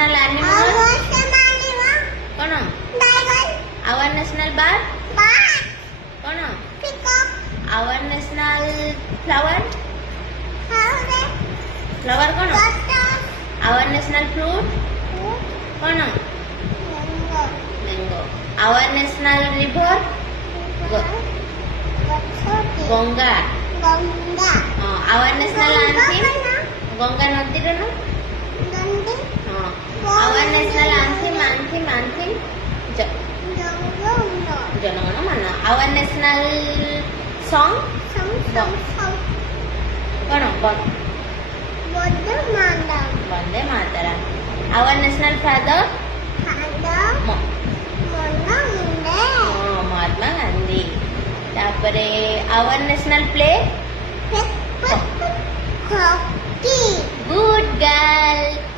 national animal? कौन? Our national bird? कौन? Our national flower? Flower कौन? Our national fruit? कौन? Mango. Our national river? Ganga. Our national anthem? Ganga नदी रे ना? Our national anthem जनगण मन. Our national song? कौन? Vande Mataram. Our national father? Mahatma Gandhi. तापरे our national play? Good girl.